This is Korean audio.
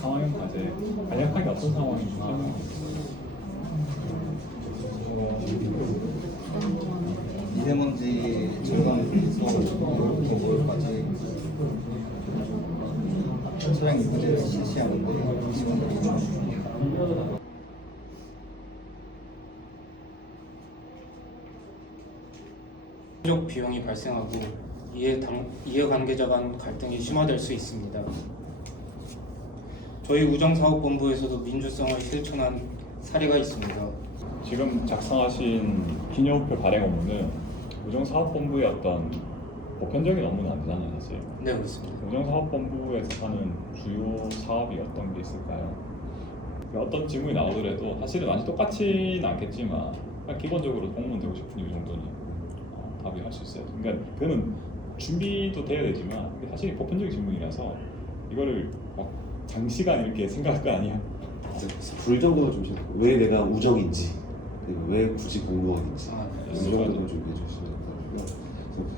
상황형 과제 간략하게 어떤 상황인지 설명해 미세먼지 이렇게 뭘까지 차량 이부제를 실시하는데 직원들이 적 비용이 발생하고 이해 당, 이해관계자 간 갈등이 심화될 수 있습니다. 저희 우정사업본부에서도 민주성을 실천한 사례가 있습니다. 지금 작성하신 기념표 발행 업무는 우정사업본부의 어떤 보편적인 업무는 아니잖아요 사실 네, 그렇습니다. 우정사업본부에서 하는 주요 사업이 어떤 게 있을까요? 어떤 질문이 나오더라도 사실은 완전 똑같지는 않겠지만 기본적으로 공무원 되고 싶은 이 정도는 어, 답이 할 수 있어요. 그러니까 그거는 준비도 돼야 되지만 사실 보편적인 질문이라서 이거를 막 장시간 이렇게 생각할 거 아니야. 불정도가 좀 싫고 왜 내가 우정인지 그리고 왜 굳이 공무원인지. 아, 이 정도만 좀 얘기해 주시면